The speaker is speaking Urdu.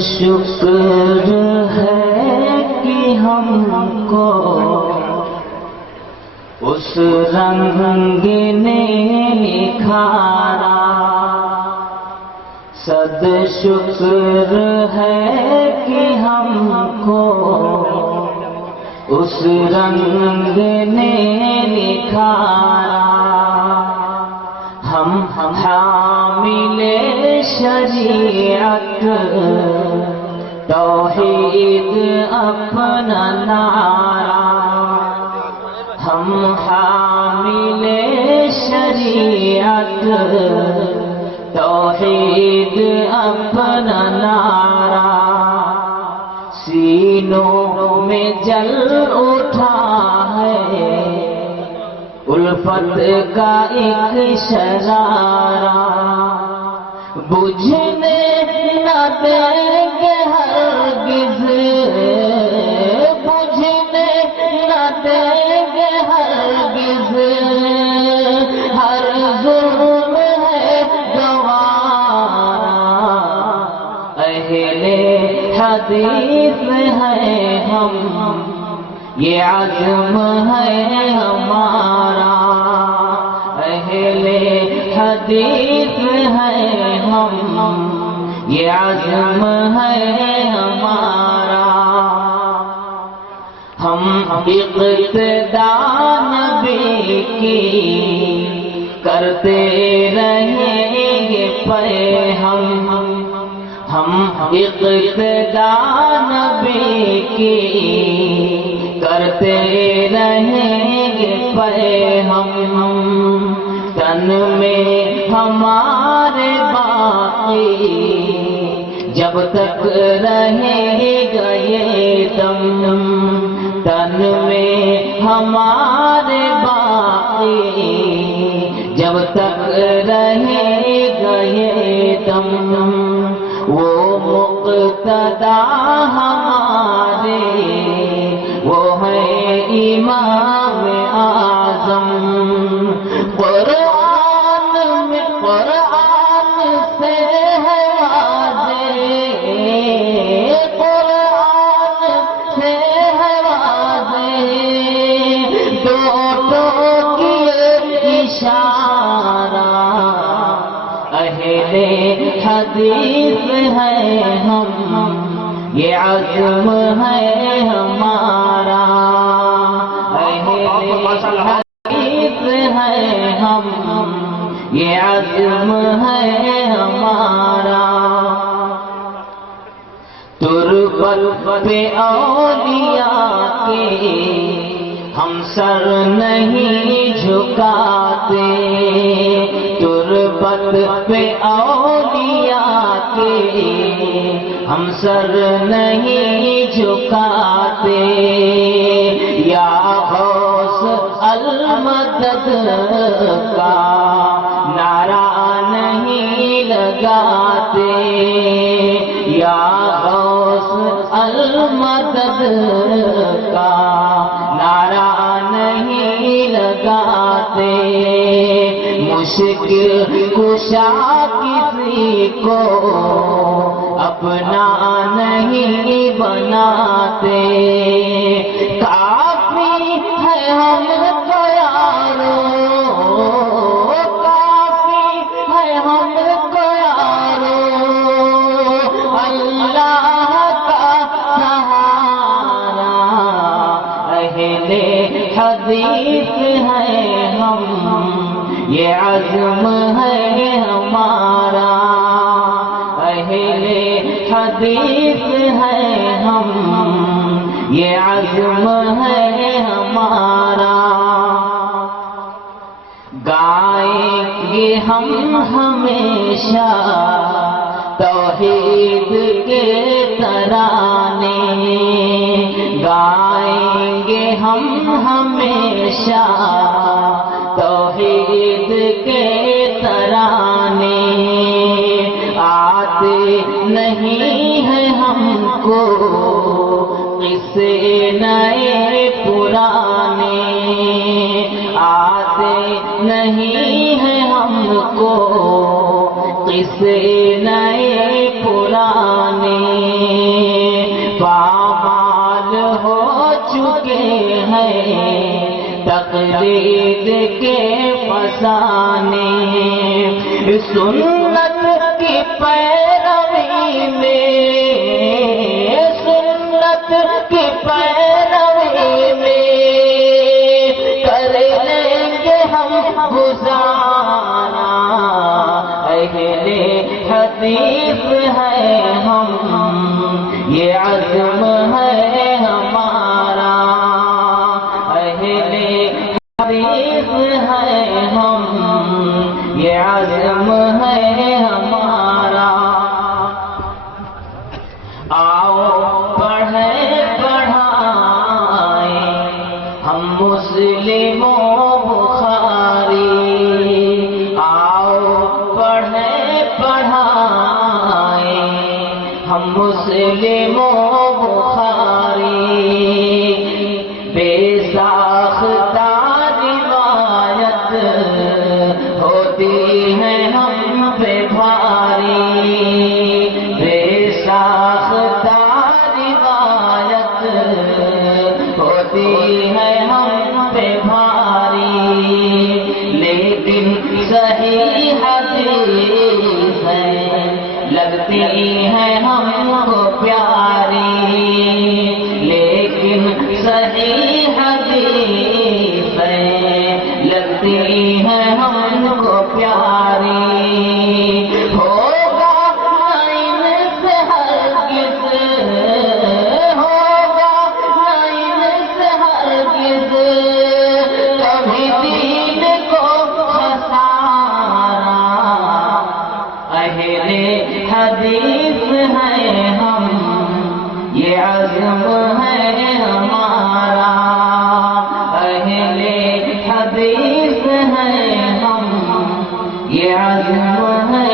شکر ہے کہ ہم کو اس رنگ نے نکھارا، صد شکر ہے کہ ہم کو اس رنگ نے نکھارا۔ ہم حامل شریعت توحید اپنا نعرہ، ہم حامل شریعت توحید اپنا نعرہ، سینوں میں جل اٹھا ہے الفت کا ایک شرارہ، بجھنے نہ دیں گے ہرگز، بجھنے نہ دیں گے ہرگز، ہر ظلم ہے گوارا، اہل حدیث ہے ہم، یہ عزم ہے ہمارا، اہل حدیث ہے ہم، یہ عزم ہے ہمارا۔ ہم اقتدا نبی کی کرتے رہیں گے پے ہم اقتدا نبی کی کرتے رہیں گے پے ہم، تن میں ہمارے باقی جب تک رہے گا یہ دم، تن میں ہمارے باقی جب تک رہے گا یہ دم، وہ مقتدا ہمارے وہ ہے امام اعظم، قرآن سے ہے واضح، قرآن سے ہے واضح، دونوں کی اشارہ، اہل حدیث ہے ہم، یہ عزم ہے ہمارا، اہل حدیث ہے ہم، یہ عزم ہے ہمارا۔ تربت پہ اولیاء کے ہم سر نہیں جھکاتے، تربت پہ اولیاء کے ہم سر نہیں جھکاتے، یا غوث المدد کا نعرہ نہیں لگاتے، یا غوث المدد کا نعرہ نہیں لگاتے، مشکل کشا کسی کو اپنا نہیں بناتے، کافی ہے ہم کو یارو، کافی ہے ہم کو یارو، اللہ کا سہارا، اہل حدیث ہے ہم، یہ عزم ہے ہمارا، اہل حدیث ہے ہم، یہ عزم ہے ہمارا۔ گائیں گے ہم ہمیشہ توحید کے ترانے، گائیں گے ہم ہمیشہ توحید کے ترانے، آتے نہیں ہے ہم کو قصے نئے پرانے، آتے نہیں ہے ہم کو قصے نئے پرانے، چکے ہیں تقلید کے فسانے، سنت کی پیروی میں، سنت کی پیروی میں کر لیں گے ہم گزارا، اہل حدیث ہے ہم، یہ عزم ہے ہمارا، اہل حدیث ہے ہم، یہ عزم ہے ہمارا۔ آؤ پڑھیں پڑھائیں ہم مسلم و بخاری، آؤ پڑھیں پڑھائیں ہم مسلم و بخاری، بے ساختہ روایت ہوتی ہے ہم پہ بھاری، بے ساختہ روایت ہوتی ہے ہم پہ بھاری، لیکن صحیح حدیث ہے لگتی ہے ہم کو پیاری، لیکن صحیح حدیث ہے لگتی ہے ہم کو پیاری، ہوگا نہ ان سے ہرگز، ہوگا نہ ان سے ہرگز کبھی دین کو خسارا، اہل حدیث ہے ہم، یہ عزم ہے ہمارا، اہل حدیث ہے ہم، یہ عزم ہے